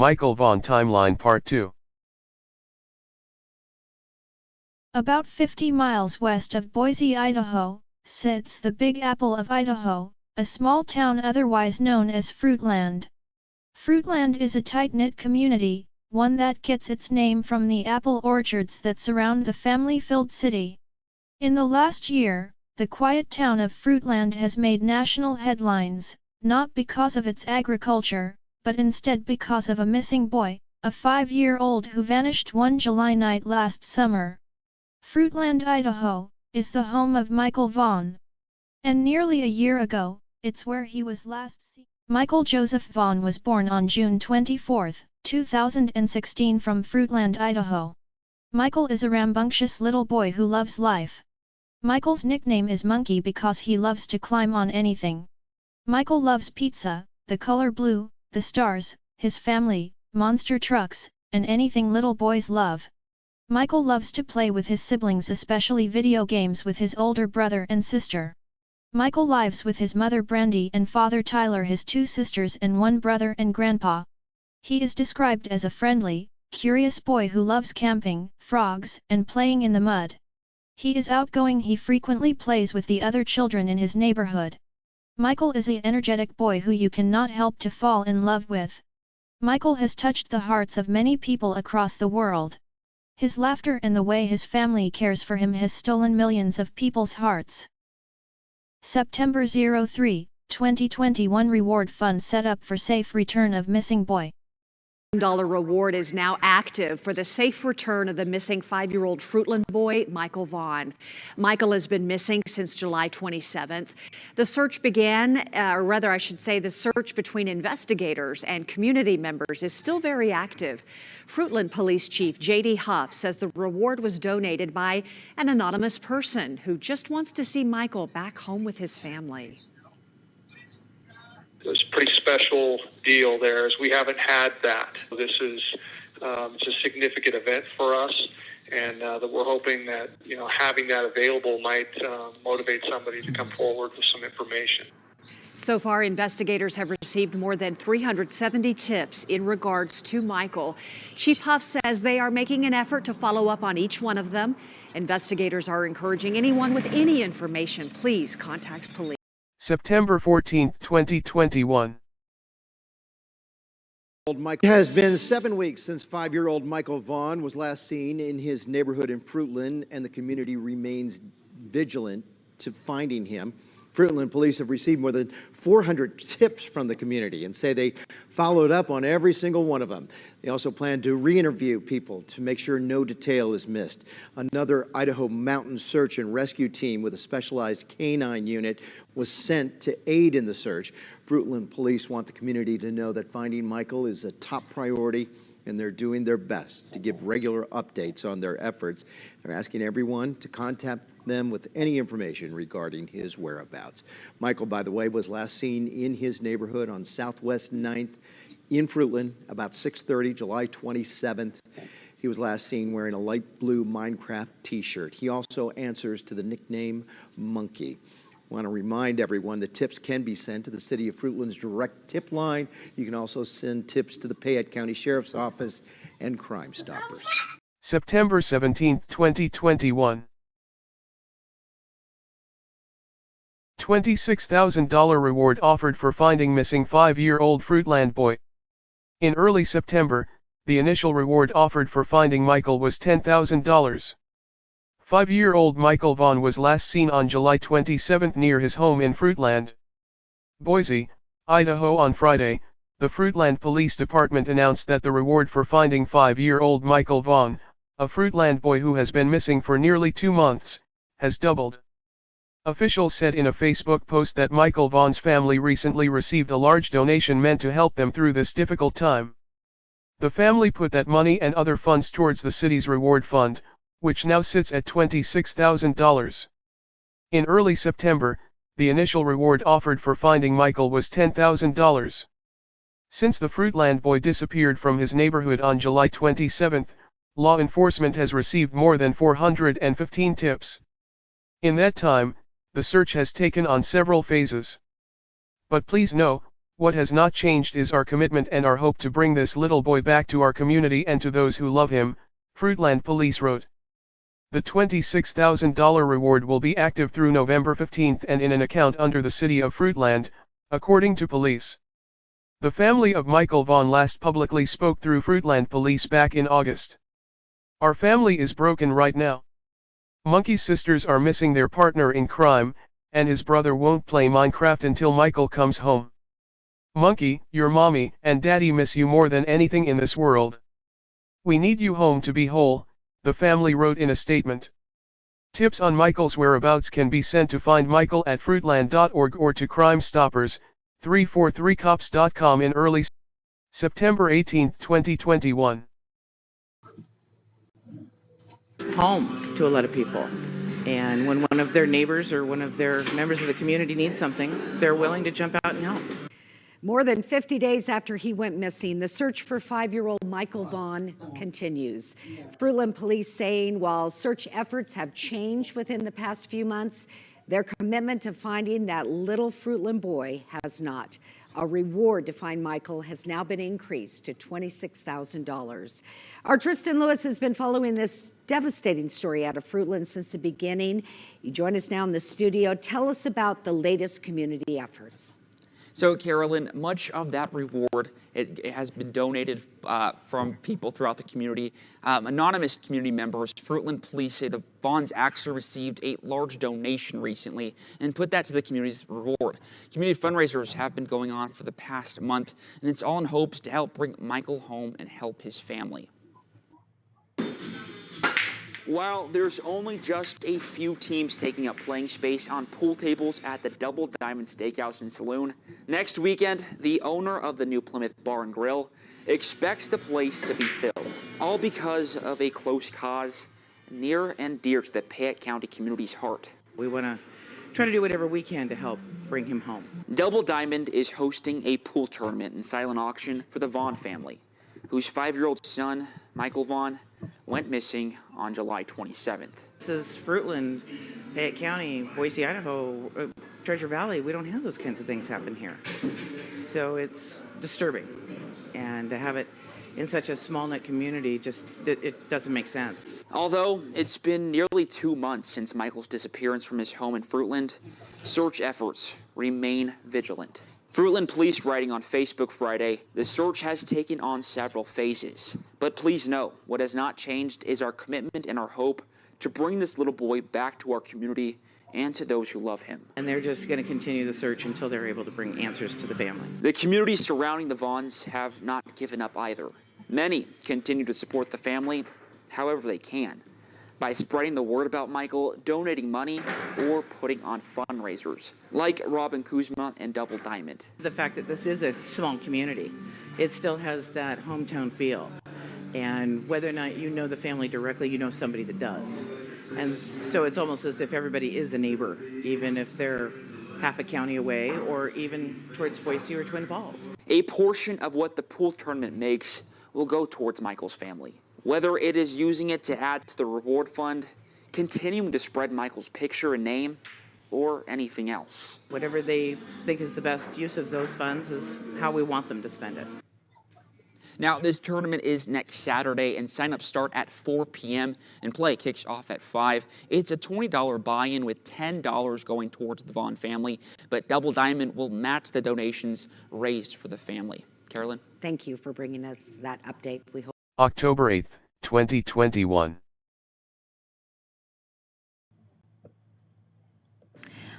Michael Vaughan Timeline Part 2. About 50 miles west of Boise, Idaho, sits the Big Apple of Idaho, a small town otherwise known as Fruitland. Fruitland is a tight-knit community, one that gets its name from the apple orchards that surround the family-filled city. In the last year, the quiet town of Fruitland has made national headlines, not because of its agriculture, but instead because of a missing boy, a 5-year-old who vanished one July night last summer. Fruitland, Idaho, is the home of Michael Vaughan. And nearly a year ago, it's where he was last seen. Michael Joseph Vaughan was born on June 24, 2016 from Fruitland, Idaho. Michael is a rambunctious little boy who loves life. Michael's nickname is Monkey because he loves to climb on anything. Michael loves pizza, the color blue, the stars, his family, monster trucks, and anything little boys love. Michael loves to play with his siblings, especially video games with his older brother and sister. Michael lives with his mother Brandy and father Tyler, his 2 sisters and 1 brother and grandpa. He is described as a friendly, curious boy who loves camping, frogs, and playing in the mud. He is outgoing. He frequently plays with the other children in his neighborhood. Michael is an energetic boy who you cannot help to fall in love with. Michael has touched the hearts of many people across the world. His laughter and the way his family cares for him has stolen millions of people's hearts. September 03, 2021 Reward Fund set up for safe return of missing boy. $1 reward is now active for the safe return of the missing 5-year-old Fruitland boy, Michael Vaughan. Michael has been missing since July 27th. The search began, or rather I should say the search between investigators and community members is still very active. Fruitland Police Chief J.D. Huff says the reward was donated by an anonymous person who just wants to see Michael back home with his family. It was a pretty special deal there, as we haven't had that. This is it's a significant event for us, and that we're hoping that having that available might motivate somebody to come forward with some information. So far, investigators have received more than 370 tips in regards to Michael. Chief Huff says they are making an effort to follow up on each one of them. Investigators are encouraging anyone with any information, please contact police. September 14, 2021. It has been 7 weeks since 5-year-old Michael Vaughan was last seen in his neighborhood in Fruitland, and the community remains vigilant to finding him. Fruitland police have received more than 400 tips from the community and say they followed up on every single one of them. They also plan to re-interview people to make sure no detail is missed. Another Idaho mountain search and rescue team with a specialized canine unit was sent to aid in the search. Fruitland police want the community to know that finding Michael is a top priority, and they're doing their best to give regular updates on their efforts. They're asking everyone to contact them with any information regarding his whereabouts. Michael, by the way, was last seen in his neighborhood on Southwest 9th in Fruitland about 6:30, July 27th. He was last seen wearing a light blue Minecraft t-shirt. He also answers to the nickname Monkey. I want to remind everyone that tips can be sent to the City of Fruitland's direct tip line. You can also send tips to the Payette County Sheriff's Office and Crime Stoppers. September 17, 2021. $26,000 reward offered for finding missing 5-year-old Fruitland boy. In early September, the initial reward offered for finding Michael was $10,000. 5-year-old Michael Vaughan was last seen on July 27 near his home in Fruitland, Boise, Idaho. On Friday, the Fruitland Police Department announced that the reward for finding 5-year-old Michael Vaughan, a Fruitland boy who has been missing for nearly 2 months, has doubled. Officials said in a Facebook post that Michael Vaughan's family recently received a large donation meant to help them through this difficult time. The family put that money and other funds towards the city's reward fund, which now sits at $26,000. In early September, the initial reward offered for finding Michael was $10,000. Since the Fruitland boy disappeared from his neighborhood on July 27, law enforcement has received more than 415 tips. In that time, the search has taken on several phases. But please know, What has not changed is our commitment and our hope to bring this little boy back to our community and to those who love him, Fruitland Police wrote. The $26,000 reward will be active through November 15 and in an account under the city of Fruitland, according to police. The family of Michael Vaughan last publicly spoke through Fruitland Police back in August. Our family is broken right now. Monkey's sisters are missing their partner in crime, and his brother won't play Minecraft until Michael comes home. Monkey, your mommy and daddy miss you more than anything in this world. We need you home to be whole, the family wrote in a statement. Tips on Michael's whereabouts can be sent to Find Michael at fruitland.org or to Crime Stoppers, 343cops.com in early September 18, 2021. Home to a lot of people. And when one of their neighbors or one of their members of the community needs something, they're willing to jump out and help. More than 50 days after he went missing, the search for 5-year-old Michael Vaughan continues. Fruitland police saying while search efforts have changed within the past few months, their commitment to finding that little Fruitland boy has not. A reward to find Michael has now been increased to $26,000. Our Tristan Lewis has been following this devastating story out of Fruitland since the beginning. You join us now in the studio. Tell us about the latest community efforts. So, Carolyn, much of that reward it has been donated from people throughout the community. Anonymous community members, Fruitland Police say the Vaughans actually received a large donation recently and put that to the community's reward. Community fundraisers have been going on for the past month, and it's all in hopes to help bring Michael home and help his family. While there's only just a few teams taking up playing space on pool tables at the Double Diamond Steakhouse and Saloon, next weekend, the owner of the New Plymouth Bar and Grill expects the place to be filled, all because of a close cause near and dear to the Payette County community's heart. We want to try to do whatever we can to help bring him home. Double Diamond is hosting a pool tournament and silent auction for the Vaughan family, whose 5-year-old son, Michael Vaughan, went missing on July 27th. This is Fruitland, Payette County, Boise, Idaho, Treasure Valley. We don't have those kinds of things happen here. So it's disturbing. And to have it in such a small-knit community, it doesn't make sense. Although it's been nearly 2 months since Michael's disappearance from his home in Fruitland, search efforts remain vigilant. Fruitland Police writing on Facebook Friday, the search has taken on several phases. But please know, what has not changed is our commitment and our hope to bring this little boy back to our community and to those who love him. And they're just going to continue the search until they're able to bring answers to the family. The community surrounding the Vaughans have not given up either. Many continue to support the family however they can, by spreading the word about Michael, donating money, or putting on fundraisers, like Robin Kuzma and Double Diamond. The fact that this is a small community, it still has that hometown feel. And whether or not you know the family directly, you know somebody that does. And so it's almost as if everybody is a neighbor, even if they're half a county away or even towards Boise or Twin Falls. A portion of what the pool tournament makes will go towards Michael's family. Whether it is using it to add to the reward fund, continuing to spread Michael's picture and name, or anything else. Whatever they think is the best use of those funds is how we want them to spend it. Now, this tournament is next Saturday, and sign-ups start at 4 p.m. and play kicks off at 5. It's a $20 buy-in with $10 going towards the Vaughan family, but Double Diamond will match the donations raised for the family. Carolyn? Thank you for bringing us that update. We hope October 8, 2021.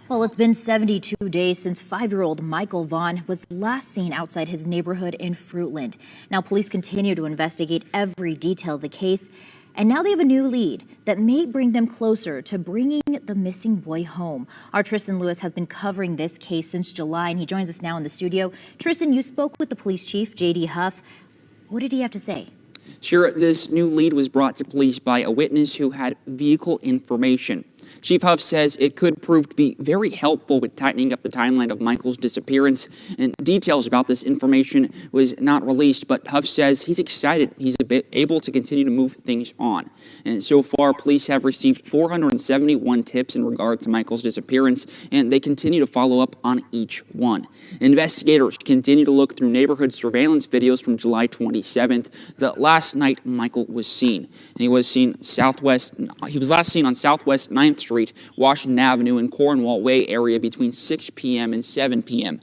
Well, it's been 72 days since 5-year-old Michael Vaughan was last seen outside his neighborhood in Fruitland. Now, police continue to investigate every detail of the case, and now they have a new lead that may bring them closer to bringing the missing boy home. Our Tristan Lewis has been covering this case since July, and he joins us now in the studio. Tristan, you spoke with the police chief, J.D. Huff. What did he have to say? Sure, this new lead was brought to police by a witness who had vehicle information. Chief Huff says it could prove to be very helpful with tightening up the timeline of Michael's disappearance, and details about this information was not released, but Huff says he's excited he's able to continue to move things on. And so far, police have received 471 tips in regard to Michael's disappearance, and they continue to follow up on each one. Investigators continue to look through neighborhood surveillance videos from July 27th, the last night Michael was seen. And he was last seen on Southwest 9th Street, Washington Avenue, and Cornwall Way area between 6 p.m. and 7 p.m.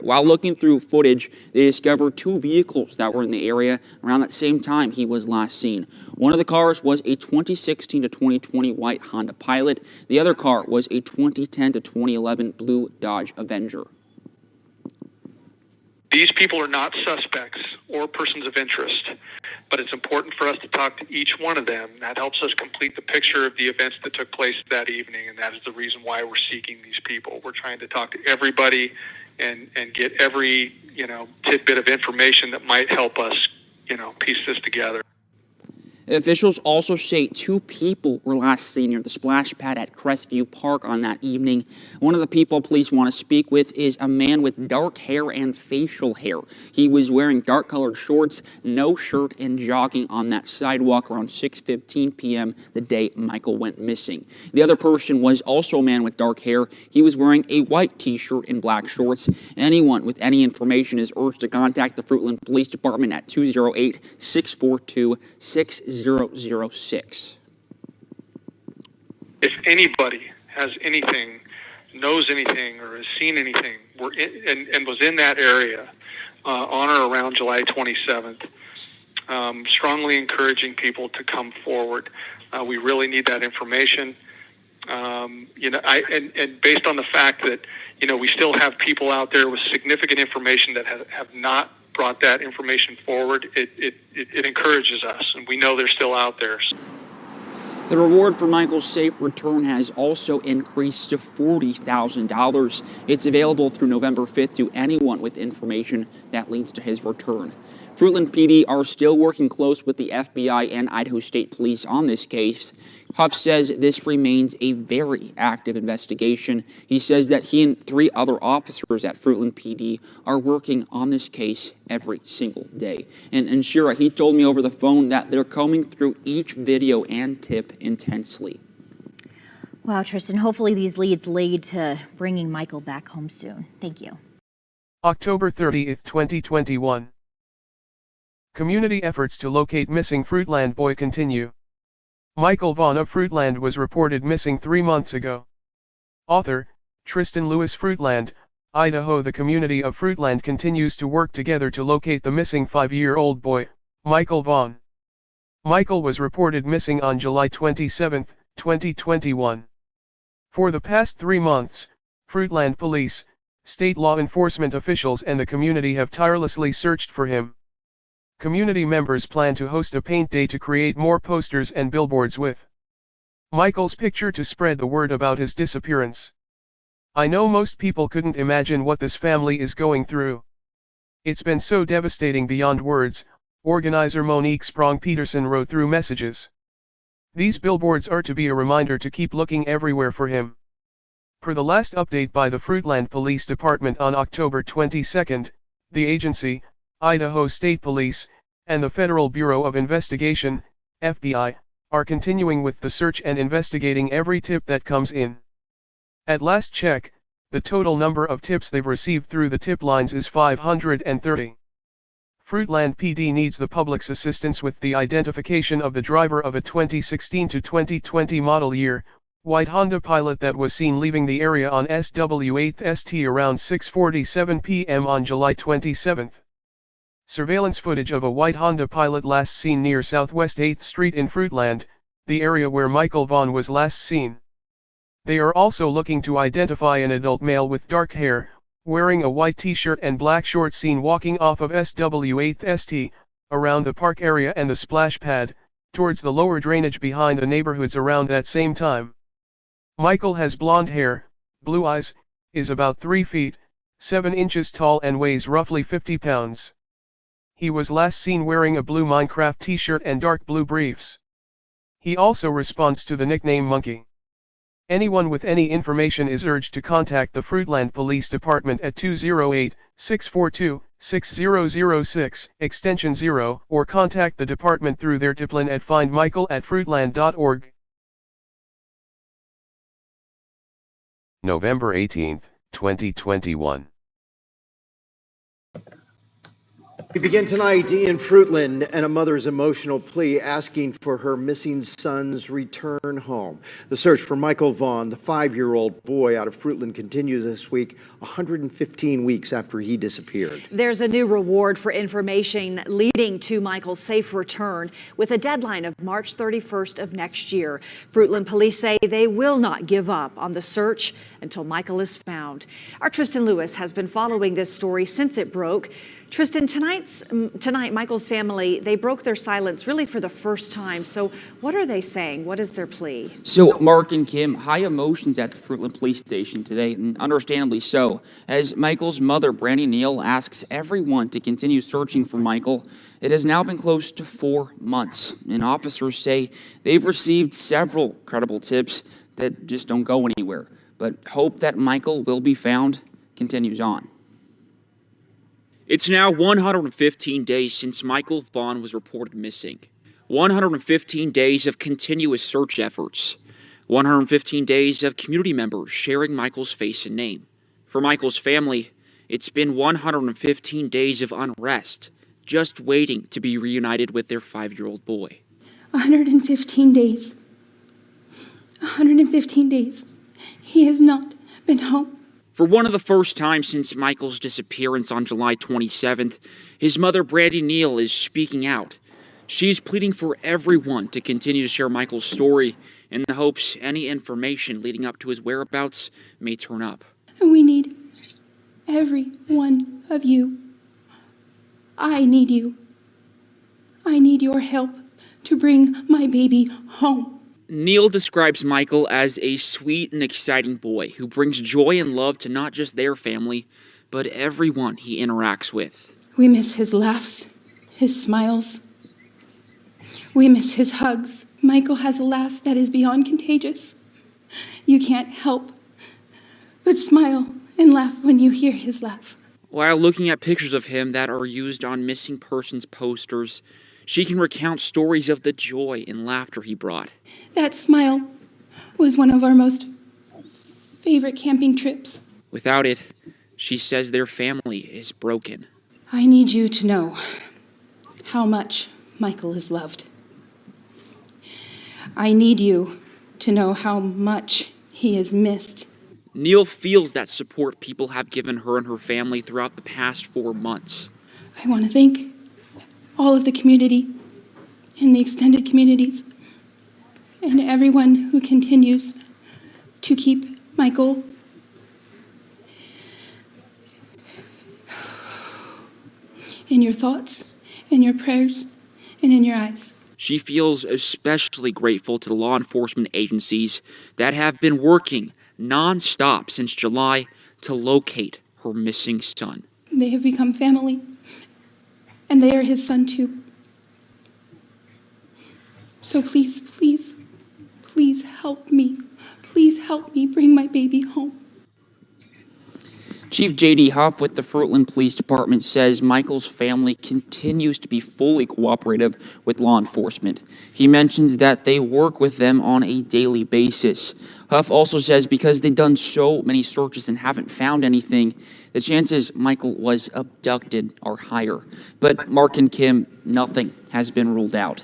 While looking through footage, they discovered 2 vehicles that were in the area around that same time he was last seen. One of the cars was a 2016 to 2020 white Honda Pilot. The other car was a 2010 to 2011 blue Dodge Avenger. These people are not suspects or persons of interest, but it's important for us to talk to each one of them. That helps us complete the picture of the events that took place that evening, and that is the reason why we're seeking these people. We're trying to talk to everybody and get every, tidbit of information that might help us, piece this together. Officials also say 2 people were last seen near the splash pad at Crestview Park on that evening. One of the people police want to speak with is a man with dark hair and facial hair. He was wearing dark-colored shorts, no shirt, and jogging on that sidewalk around 6:15 p.m. the day Michael went missing. The other person was also a man with dark hair. He was wearing a white t-shirt and black shorts. Anyone with any information is urged to contact the Fruitland Police Department at 208-642-6006. If anybody has anything, knows anything, or has seen anything, and was in that area on or around July 27th, strongly encouraging people to come forward. We really need that information. And based on the fact that, we still have people out there with significant information that have not brought that information forward, it encourages us, and we know they're still out there. The reward for Michael's safe return has also increased to $40,000. It's available through November 5th to anyone with information that leads to his return. Fruitland PD are still working close with the FBI and Idaho State Police on this case. Huff says this remains a very active investigation. He says that he and 3 other officers at Fruitland PD are working on this case every single day. And Shira, he told me over the phone that they're combing through each video and tip intensely. Wow, Tristan, hopefully these leads lead to bringing Michael back home soon. Thank you. October 30th, 2021. Community efforts to locate missing Fruitland boy continue. Michael Vaughan of Fruitland was reported missing 3 months ago. Author, Tristan Lewis. Fruitland, Idaho. The community of Fruitland continues to work together to locate the missing 5-year-old boy, Michael Vaughan. Michael was reported missing on July 27, 2021. For the past 3 months, Fruitland police, state law enforcement officials and the community have tirelessly searched for him. Community members plan to host a paint day to create more posters and billboards with Michael's picture to spread the word about his disappearance. I know most people couldn't imagine what this family is going through. It's been so devastating beyond words, organizer Monique Sprong-Peterson wrote through messages. These billboards are to be a reminder to keep looking everywhere for him. Per the last update by the Fruitland Police Department on October 22, the agency, Idaho State Police, and the Federal Bureau of Investigation, FBI, are continuing with the search and investigating every tip that comes in. At last check, the total number of tips they've received through the tip lines is 530. Fruitland PD needs the public's assistance with the identification of the driver of a 2016 to 2020 model year, white Honda Pilot that was seen leaving the area on SW8ST around 6:47 p.m. on July 27. Surveillance footage of a white Honda Pilot last seen near Southwest 8th Street in Fruitland, the area where Michael Vaughan was last seen. They are also looking to identify an adult male with dark hair, wearing a white t-shirt and black shorts seen walking off of SW8ST, around the park area and the splash pad, towards the lower drainage behind the neighborhoods around that same time. Michael has blonde hair, blue eyes, is about 3 feet, 7 inches tall and weighs roughly 50 pounds. He was last seen wearing a blue Minecraft t-shirt and dark blue briefs. He also responds to the nickname Monkey. Anyone with any information is urged to contact the Fruitland Police Department at 208-642-6006, extension 0, or contact the department through their tipline at findmichael@fruitland.org. November 18, 2021. We begin tonight in Fruitland and a mother's emotional plea asking for her missing son's return home. The search for Michael Vaughan, the 5-year-old boy out of Fruitland, continues this week, 115 weeks after he disappeared. There's a new reward for information leading to Michael's safe return with a deadline of March 31st of next year. Fruitland police say they will not give up on the search until Michael is found. Our Tristan Lewis has been following this story since it broke. Tristan, tonight, Michael's family, they broke their silence really for the first time. So what are they saying? What is their plea? So, Mark and Kim, high emotions at the Fruitland Police Station today, and understandably so, as Michael's mother, Brandy Neal, asks everyone to continue searching for Michael. It has now been close to 4 months, and officers say they've received several credible tips that just don't go anywhere. But hope that Michael will be found continues on. It's now 115 days since Michael Vaughan was reported missing. 115 days of continuous search efforts. 115 days of community members sharing Michael's face and name. For Michael's family, it's been 115 days of unrest, just waiting to be reunited with their 5-year-old boy. 115 days. 115 days. He has not been home. For one of the first times since Michael's disappearance on July 27th, his mother, Brandy Neal, is speaking out. She's pleading for everyone to continue to share Michael's story in the hopes any information leading up to his whereabouts may turn up. We need every one of you. I need you. I need your help to bring my baby home. Neal describes Michael as a sweet and exciting boy who brings joy and love to not just their family, but everyone he interacts with. We miss his laughs, his smiles. We miss his hugs. Michael has a laugh that is beyond contagious. You can't help but smile and laugh when you hear his laugh. While looking at pictures of him that are used on missing persons posters, she can recount stories of the joy and laughter he brought. That smile was one of our most favorite camping trips. Without it, she says their family is broken. I need you to know how much Michael is loved. I need you to know how much he is missed. Neal feels that support people have given her and her family throughout the past 4 months. I want to thank all of the community and the extended communities and everyone who continues to keep Michael in your thoughts, in your prayers, and in your eyes. She feels especially grateful to the law enforcement agencies that have been working non-stop since July to locate her missing son. They have become family, and they are his son too. So please, please, please help me. Please help me bring my baby home. Chief J.D. Huff with the Fruitland Police Department says Michael's family continues to be fully cooperative with law enforcement. He mentions that they work with them on a daily basis. Huff also says because they've done so many searches and haven't found anything, the chances Michael was abducted are higher. But Mark and Kim, nothing has been ruled out.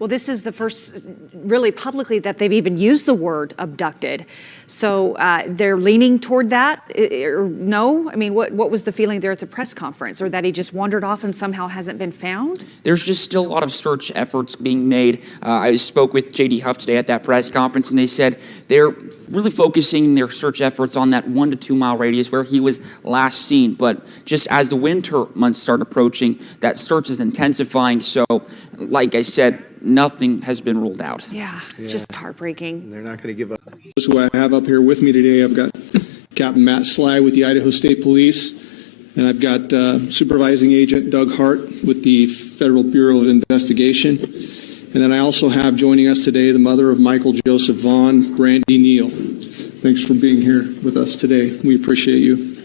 Well, this is the first, really publicly, that they've even used the word abducted. So they're leaning toward that, or no? I mean, what was the feeling there at the press conference? Or that he just wandered off and somehow hasn't been found? There's just still a lot of search efforts being made. I spoke with J.D. Huff today at that press conference, and they said they're really focusing their search efforts on that 1 to 2 mile radius where he was last seen. But just as the winter months start approaching, that search is intensifying. So, like I said, nothing has been ruled out. Yeah, it's just heartbreaking. They're not going to give up. Who I have up here with me today, I've got Captain Matt Sly with the Idaho State Police, and I've got Supervising Agent Doug Hart with the Federal Bureau of Investigation. And then I also have joining us today the mother of Michael Joseph Vaughan, Brandy Neal. Thanks for being here with us today. We appreciate you.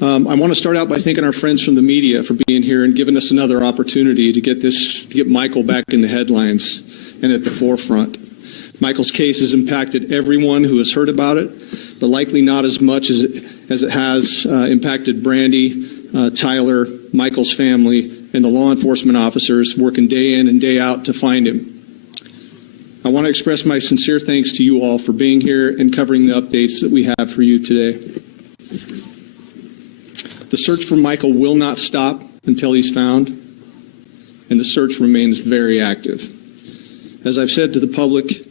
I want to start out by thanking our friends from the media for being here and giving us another opportunity to get Michael back in the headlines and at the forefront. Michael's case has impacted everyone who has heard about it, but likely not as much as it has impacted Brandy, Tyler, Michael's family, and the law enforcement officers working day in and day out to find him. I want to express my sincere thanks to you all for being here and covering the updates that we have for you today. The search for Michael will not stop until he's found, and the search remains very active. As I've said to the public,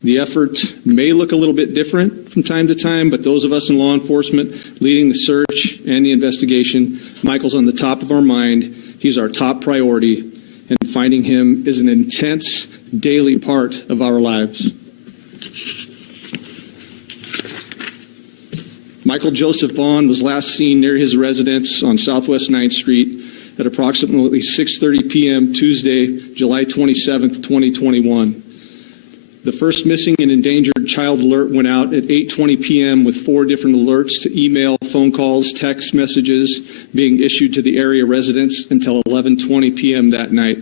the effort may look a little bit different from time to time, but those of us in law enforcement leading the search and the investigation, Michael's on the top of our mind. He's our top priority, and finding him is an intense daily part of our lives. Michael Joseph Vaughan was last seen near his residence on Southwest 9th Street at approximately 6:30 p.m. Tuesday, July 27th, 2021. The first missing and endangered child alert went out at 8:20 p.m. with 4 different alerts to email, phone calls, text messages being issued to the area residents until 11:20 p.m. that night.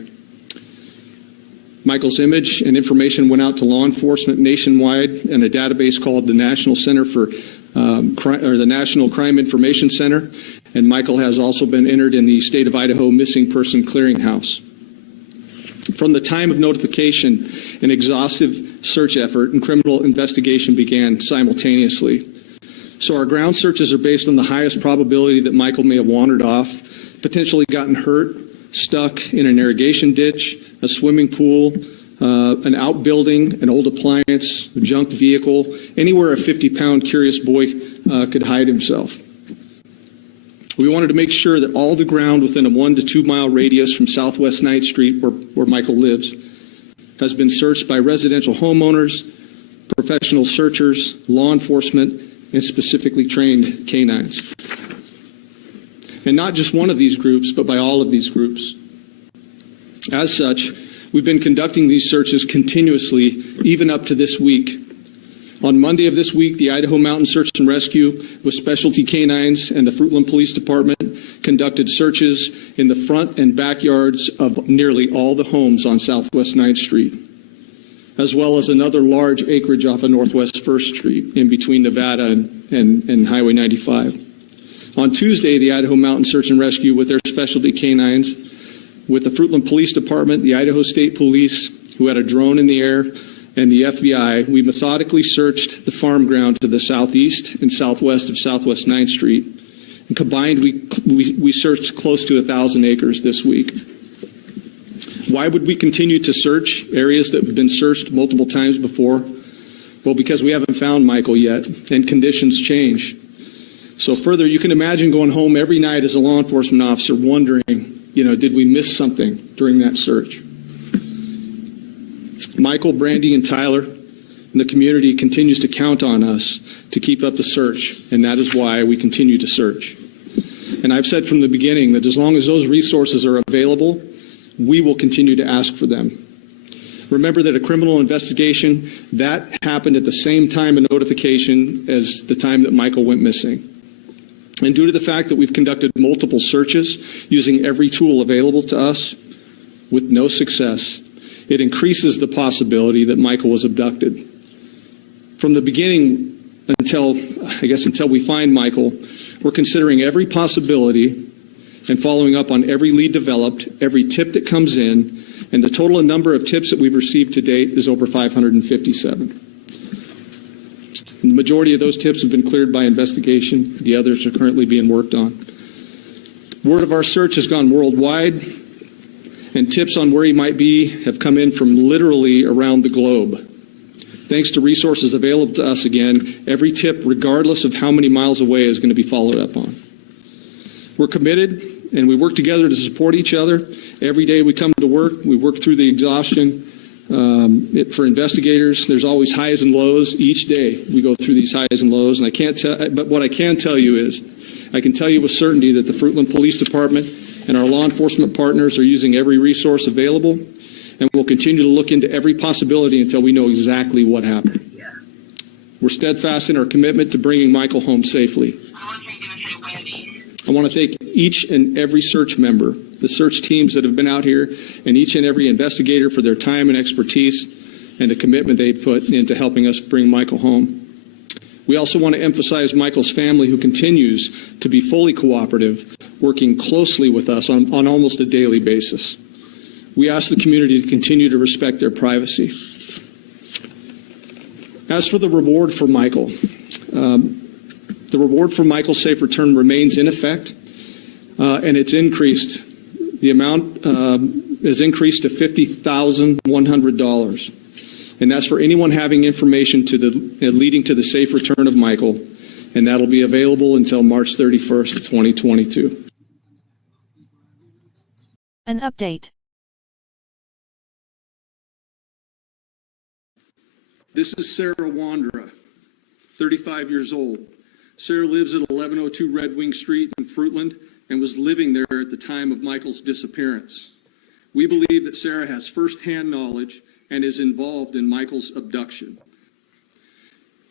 Michael's image and information went out to law enforcement nationwide and a database called the National Center for the National Crime Information Center, and Michael has also been entered in the State of Idaho Missing Person Clearinghouse. From the time of notification, an exhaustive search effort and criminal investigation began simultaneously. So our ground searches are based on the highest probability that Michael may have wandered off, potentially gotten hurt, stuck in an irrigation ditch, a swimming pool, an outbuilding, an old appliance, a junked vehicle, anywhere a 50-pound curious boy could hide himself. We wanted to make sure that all the ground within a 1 to 2 mile radius from Southwest 9th Street, where Michael lives, has been searched by residential homeowners, professional searchers, law enforcement, and specifically trained canines. And not just one of these groups, but by all of these groups. As such, we've been conducting these searches continuously, even up to this week. On Monday of this week, the Idaho Mountain Search and Rescue with specialty canines and the Fruitland Police Department conducted searches in the front and backyards of nearly all the homes on Southwest 9th Street, as well as another large acreage off of Northwest 1st Street in between Nevada and Highway 95. On Tuesday, the Idaho Mountain Search and Rescue with their specialty canines, with the Fruitland Police Department, the Idaho State Police, who had a drone in the air, and the FBI, we methodically searched the farm ground to the southeast and southwest of Southwest 9th Street. And combined, we searched close to 1,000 acres this week. Why would we continue to search areas that have been searched multiple times before? Well, because we haven't found Michael yet, and conditions change. So further, you can imagine going home every night as a law enforcement officer wondering, did we miss something during that search? Michael, Brandy, and Tyler and the community continues to count on us to keep up the search, and that is why we continue to search. And I've said from the beginning that as long as those resources are available, we will continue to ask for them. Remember that a criminal investigation, that happened at the same time of notification as the time that Michael went missing. And due to the fact that we've conducted multiple searches using every tool available to us with no success, it increases the possibility that Michael was abducted. From the beginning until we find Michael, we're considering every possibility and following up on every lead developed, every tip that comes in, and the total number of tips that we've received to date is over 557. The majority of those tips have been cleared by investigation. The others are currently being worked on. Word of our search has gone worldwide, and tips on where he might be have come in from literally around the globe. Thanks to resources available to us again, every tip, regardless of how many miles away, is going to be followed up on. We're committed, and we work together to support each other. Every day we come to work, we work through the exhaustion. For investigators, there's always highs and lows. Each day we go through these highs and lows, and but what I can tell you is, I can tell you with certainty that the Fruitland Police Department and our law enforcement partners are using every resource available, and we'll continue to look into every possibility until we know exactly what happened. We're steadfast in our commitment to bringing Michael home safely. I want to thank each and every search member, the search teams that have been out here, and each and every investigator for their time and expertise and the commitment they put into helping us bring Michael home. We also want to emphasize Michael's family, who continues to be fully cooperative, working closely with us on almost a daily basis. We ask the community to continue to respect their privacy. As for the reward for Michael, the reward for Michael's safe return remains in effect, and it's increased. The amount is increased to $50,100. And that's for anyone having information leading to the safe return of Michael, and that'll be available until March 31st, 2022. An update. This is Sarah Wandra, 35 years old. Sarah lives at 1102 Red Wing Street in Fruitland and was living there at the time of Michael's disappearance. We believe that Sarah has firsthand knowledge and is involved in Michael's abduction.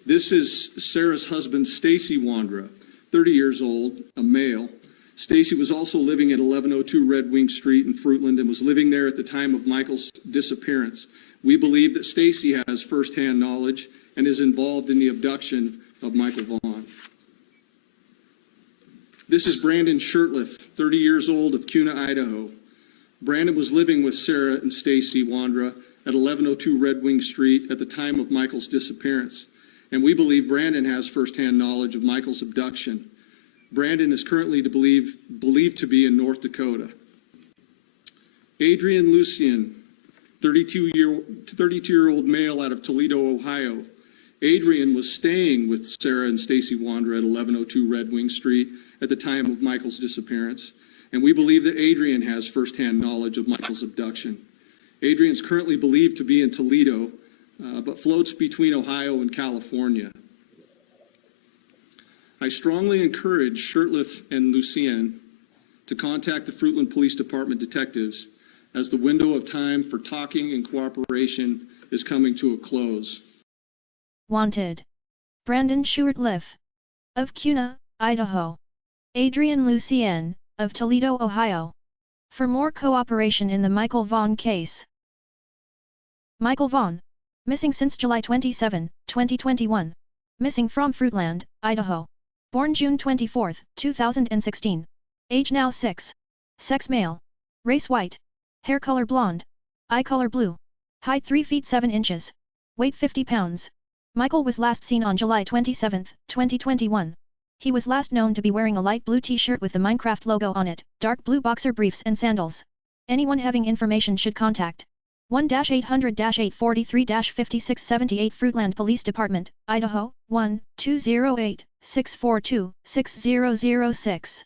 This is Sarah's husband, Stacy Wandra, 30 years old, a male. Stacy was also living at 1102 Red Wing Street in Fruitland and was living there at the time of Michael's disappearance. We believe that Stacy has firsthand knowledge and is involved in the abduction of Michael Vaughan. This is Brandon Shirtliff, 30 years old, of Kuna, Idaho. Brandon was living with Sarah and Stacy Wandra at 1102 Red Wing Street at the time of Michael's disappearance, and we believe Brandon has firsthand knowledge of Michael's abduction. Brandon is currently believed to be in North Dakota. Adrian Lucien, 32-year-old male out of Toledo, Ohio. Adrian was staying with Sarah and Stacy Wandra at 1102 Red Wing Street at the time of Michael's disappearance, and we believe that Adrian has firsthand knowledge of Michael's abduction. Adrian is currently believed to be in Toledo, but floats between Ohio and California. I strongly encourage Shirtliff and Lucien to contact the Fruitland Police Department detectives, as the window of time for talking and cooperation is coming to a close. Wanted. Brandon Shirtliff, of Kuna, Idaho. Adrian Lucien, of Toledo, Ohio. For more cooperation in the Michael Vaughan case. Michael Vaughan, missing since July 27, 2021. Missing from Fruitland, Idaho. Born June 24, 2016. Age now 6. Sex male. Race white. Hair color blonde. Eye color blue. Height 3 feet 7 inches. Weight 50 pounds. Michael was last seen on July 27, 2021. He was last known to be wearing a light blue t-shirt with the Minecraft logo on it, dark blue boxer briefs and sandals. Anyone having information should contact 1-800-843-5678 Fruitland Police Department, Idaho, 1-208-642-6006.